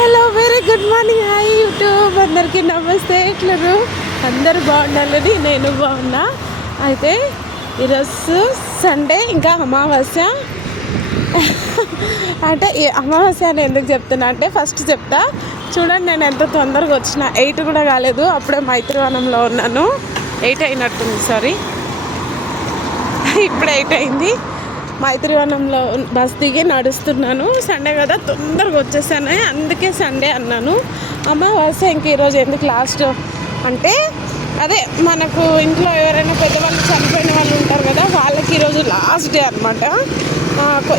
Hello very good morning. Hi YouTube అందరికీ నమస్తే. ఎట్లరు అందరూ బాగుండాలని నేను బాగున్నా. అయితే ఈరోజు సండే, ఇంకా అమావాస్య. అంటే ఈ అమావాస్య అని ఎందుకు చెప్తున్నా అంటే ఫస్ట్ చెప్తా చూడండి. నేను ఎంత తొందరగా వచ్చిన, 8 కూడా కాలేదు, అప్పుడే మైత్రివనంలో ఉన్నాను. 8 అయినట్టుంది, సారీ, ఇప్పుడే 8 అయింది. మైత్రివనంలో బస్ దిగి నడుస్తున్నాను. సండే కదా తొందరగా వచ్చేసాను, అందుకే సండే అన్నాను. అమావాస్య ఇంక ఈరోజు ఎందుకు లాస్ట్ అంటే, అదే మనకు ఇంట్లో ఎవరైనా పెద్దవాళ్ళు చనిపోయిన వాళ్ళు ఉంటారు కదా, వాళ్ళకి ఈరోజు లాస్ట్ డే అనమాట.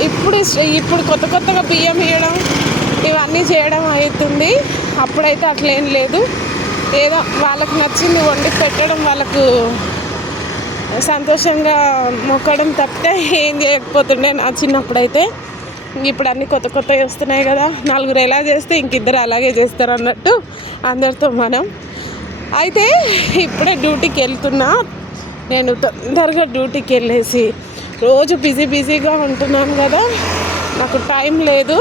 ఇప్పుడు కొత్తగా బియ్యం ఇవ్వడం ఇవన్నీ చేయడం అవుతుంది. అప్పుడైతే అట్లేం లేదు, ఏదో వాళ్ళకు నచ్చింది వండి పెట్టడం, వాళ్ళకు సంతోషంగా మొక్కడం తప్పితే ఏం చేయకపోతుండే నా చిన్నప్పుడైతే. ఇప్పుడు అన్నీ కొత్తవి వస్తున్నాయి కదా, నలుగురు ఎలా చేస్తే ఇంకిద్దరు అలాగే చేస్తారు అన్నట్టు అందరితో మనం. అయితే ఇప్పుడే డ్యూటీకి వెళ్తున్నా. నేను తొందరగా డ్యూటీకి వెళ్ళేసి రోజు బిజీగా ఉంటున్నాను కదా, నాకు టైం లేదు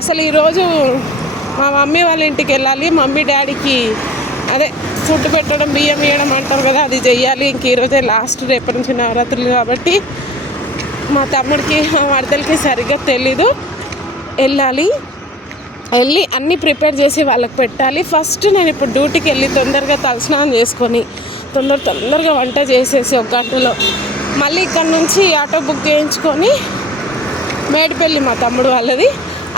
అసలు. ఈరోజు మా మమ్మీ వాళ్ళ ఇంటికి వెళ్ళాలి. మమ్మీ డాడీకి అదే ఫుడ్ పెట్టడం, బియ్యం వేయడం అంటారు కదా, అది చెయ్యాలి. ఇంక ఈరోజే లాస్ట్, రేపటి నుంచి నవరాత్రులు కాబట్టి మా తమ్ముడికి మా మరదలకి సరిగ్గా తెలీదు. వెళ్ళి అన్నీ ప్రిపేర్ చేసి వాళ్ళకి పెట్టాలి. ఫస్ట్ నేను ఇప్పుడు డ్యూటీకి వెళ్ళి తొందరగా తలస్నానం చేసుకొని తొందరగా వంట చేసేసి 1 గంటలో మళ్ళీ ఇక్కడ నుంచి ఆటో బుక్ చేయించుకొని మేడిపల్లి మా తమ్ముడు వాళ్ళది,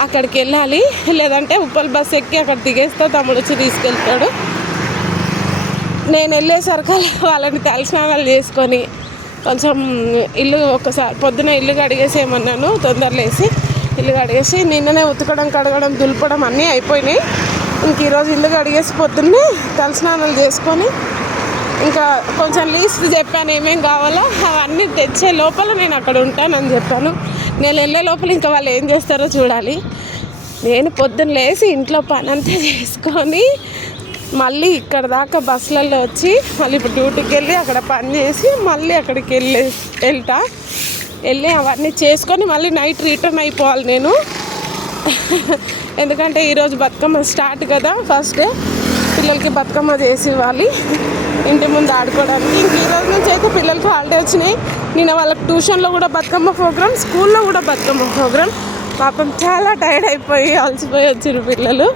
అక్కడికి వెళ్ళాలి. లేదంటే ఉప్పల్ బస్ ఎక్కి అక్కడ దిగేస్తే తమ్ముడు వచ్చి తీసుకెళ్తాడు. నేను వెళ్ళేసరికి వాళ్ళని తలస్నానాలు చేసుకొని కొంచెం ఇల్లు ఒకసారి పొద్దున ఇల్లు కడిగేసేయమన్నాను. తొందరలేసి ఇల్లు కడిగేసి నిన్ననే ఉతకడం, కడగడం, దులపడం అన్నీ అయిపోయినాయి. ఇంక ఈరోజు ఇల్లు కడిగేసి పొద్దున్నే తలస్నానాలు చేసుకొని ఇంకా కొంచెం లీస్ట్ చెప్పాను ఏమేం కావాలో అవన్నీ తెచ్చే లోపల నేను అక్కడ ఉంటానని చెప్పాను. నేను వెళ్ళే లోపల ఇంకా వాళ్ళు ఏం చేస్తారో చూడాలి. నేను పొద్దున్న లేసి ఇంట్లో పని అంతా చేసుకొని మళ్ళీ ఇక్కడ దాకా బస్సులలో వచ్చి మళ్ళీ ఇప్పుడు డ్యూటీకి వెళ్ళి అక్కడ పని చేసి మళ్ళీ అక్కడికి వెళ్ళి అవన్నీ చేసుకొని మళ్ళీ నైట్ రిటర్న్ అయిపోవాలి నేను. ఎందుకంటే ఈరోజు బతుకమ్మ స్టార్ట్ కదా, ఫస్ట్ డే. పిల్లలకి బతుకమ్మ చేసి ఇవ్వాలి ఇంటి ముందు ఆడుకోవడానికి. ఇంక ఈరోజు నుంచి అయితే పిల్లలకి హాలిడే వచ్చినాయి. నిన్న వాళ్ళకి ట్యూషన్లో కూడా బతుకమ్మ ప్రోగ్రామ్, స్కూల్లో కూడా బతుకమ్మ ప్రోగ్రామ్. పాపం చాలా టైర్డ్ అయిపోయి అలసిపోయి వచ్చారు పిల్లలు.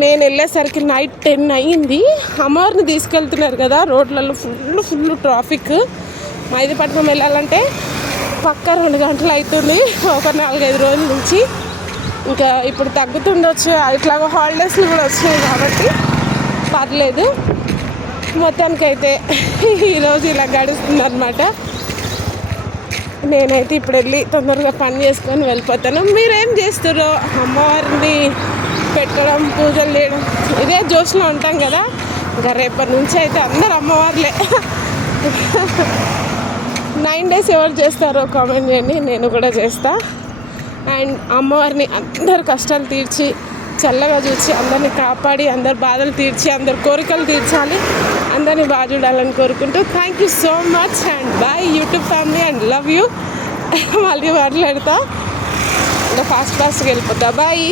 నేను వెళ్ళేసరికి నైట్ 10 అయ్యింది. అమ్మవారిని తీసుకెళ్తున్నారు కదా, రోడ్లలో ఫుల్ ట్రాఫిక్. మైదీపట్నం వెళ్ళాలంటే పక్కా 2 గంటలు అవుతుంది, ఒక 4-5 రోజుల నుంచి. ఇంకా ఇప్పుడు తగ్గుతుండొచ్చు, ఇట్లాగో హాలిడేస్లు కూడా వచ్చినాయి కాబట్టి పర్లేదు. మొత్తానికైతే ఈరోజు ఇలా గడుస్తుంది అనమాట. నేనైతే ఇప్పుడు వెళ్ళి తొందరగా పని చేసుకొని వెళ్ళిపోతాను. మీరేం చేస్తారో, అమ్మవారిని పెట్టడం, పూజలు చేయడం, ఇదే జోష్లో ఉంటాం కదా. ఇంకా రేపటి నుంచి అయితే అందరు అమ్మవార్లే. 9 days ఎవరు చేస్తారో కామెంట్ చేయండి, నేను కూడా చేస్తా. అండ్ అమ్మవారిని అందరు కష్టాలు తీర్చి చల్లగా చూసి అందరిని కాపాడి అందరి బాధలు తీర్చి అందరి కోరికలు తీర్చాలి, అందరినీ బాగా చూడాలని కోరుకుంటూ thank you so much and bye YouTube family and love you. మళ్ళీ మాట్లాడతా, ఇంకా ఫాస్ట్గా వెళ్ళిపోతా. బాయ్.